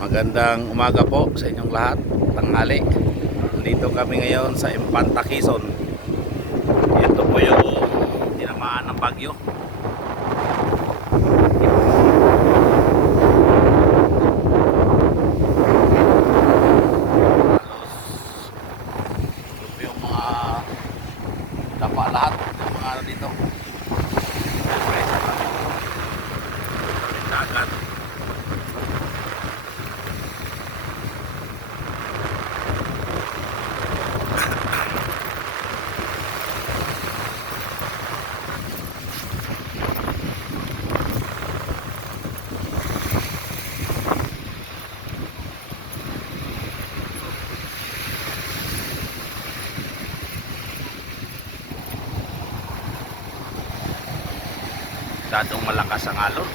Magandang umaga po sa inyong lahat. Tanghali. Dito kami ngayon sa Infanta Quezon. Ito po yung tinamaan ng bagyo. Ito po yung mga dapa lahat ng mga ano dito. Dagat. Dadong malakas ang alon.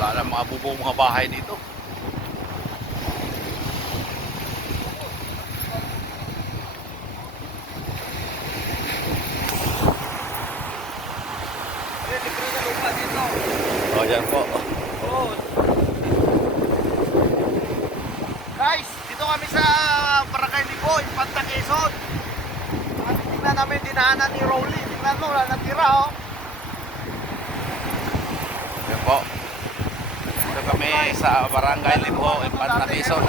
Wala lang mga bubong mga bahay dito. O yan po. Guys, dito kami sa Barangay Libo, Infanta Quezon. At tingnan namin dinahanan ni Rolly. Tingnan mo, wala natira oh. Yan po. Dito kami sa Barangay Libo, Infanta Quezon.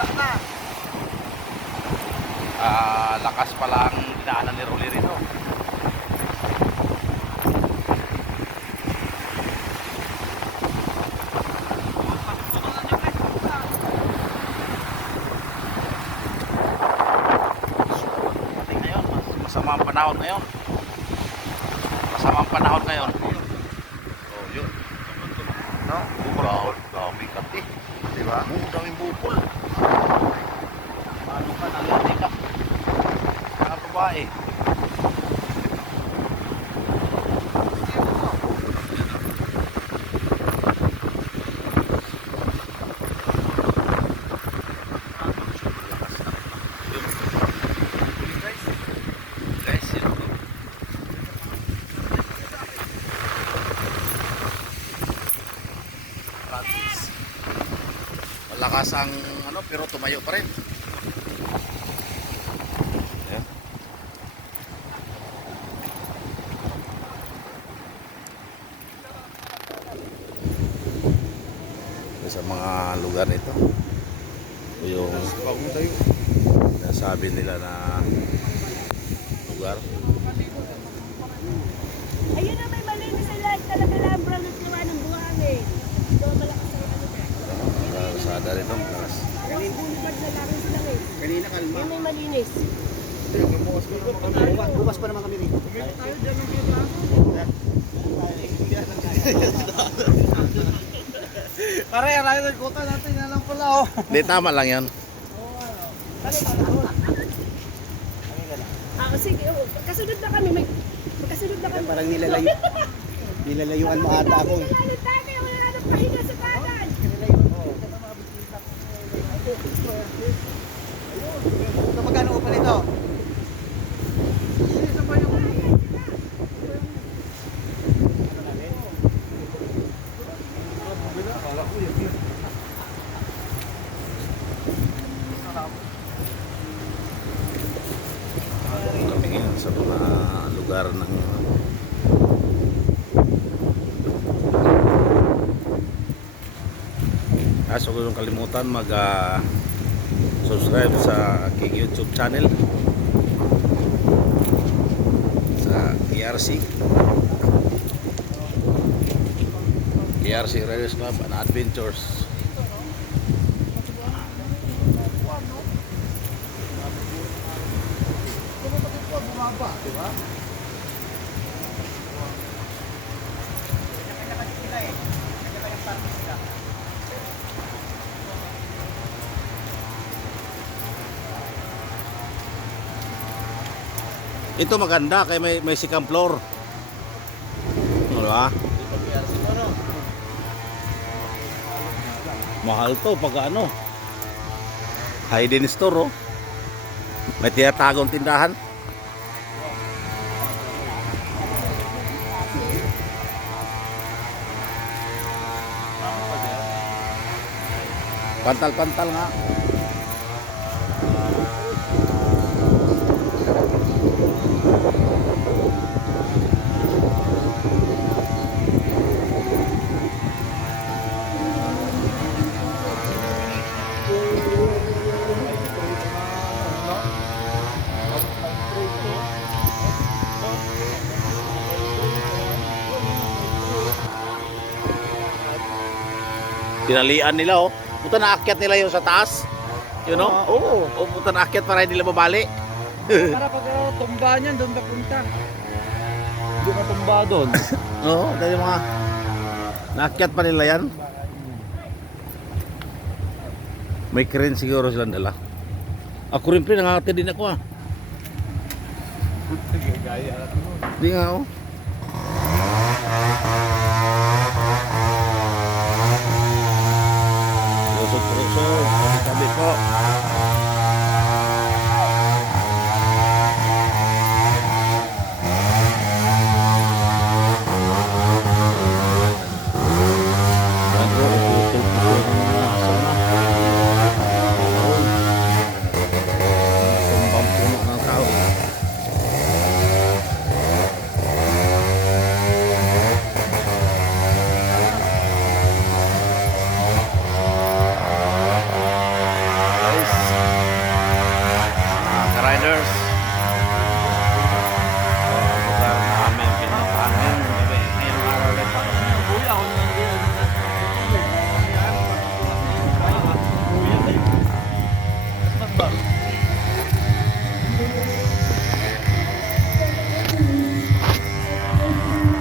Lakas pala ang dinaanan ni Rolly rito. Masamang panahon ngayon. Masamang panahon ngayon. Oh, yun. No? Bukol. Dami kati. Diba? Daming bukol. Paano ka nalati ka? Mga babae. Malakas ang ano pero tumayo pa rin. Ayan. Sa mga lugar nito yung nasabi nila na lugar. Ayun na, may malinis sa lahat. Talaga lang brown at naman ng buhangin. Ito malakas ang ano ka. Sada rito. Malakas. Bulubad na lang sila eh. Kanina kalma. Yun may malinis. Bukas pa naman kami dito. Pare, arayo ng kota natin na lang pala oh. Hindi, tama lang yan. Sige, kasunod na kami. Kasunod na kami. Parang nilalayuan mo ata ako. Nilalit tayo kaya wala na pahinga sa bagan. Ito magkano upa nito? Kami ngayon sa mga lugar ng so kung kalimutan mag subscribe sa aking YouTube channel sa PRC Raiders Club and Adventures. Ito maganda kay may second floor. Ano ba? Mahal to pag ano. Hidden store oh. May tinatagong tindahan. Pantal-pantal nga. Tinalian nila oh. Puta naakyat nila yung sa taas. You know? Oo. O puta naakyat para hindi nila mabali. Para pag tumba niyan, doon papunta. Hindi ka tumba doon. Oo, dahil mga naakyat pa nila yan. May crane siguro silang dala. Ako rin nangangatid din ako ah. Hindi nga oh. Lusog-lusog, tabi-tabi po. Nag-uusog po ng aso na. Tumbang puno ng tao. Riders. Lugar namin pinuntahan ngayong gabi, ngayong araw rin pa.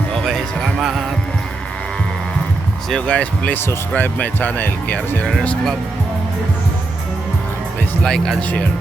Okay, salamat. See you guys. Please subscribe my channel, KRC Riders Club. Please like and share.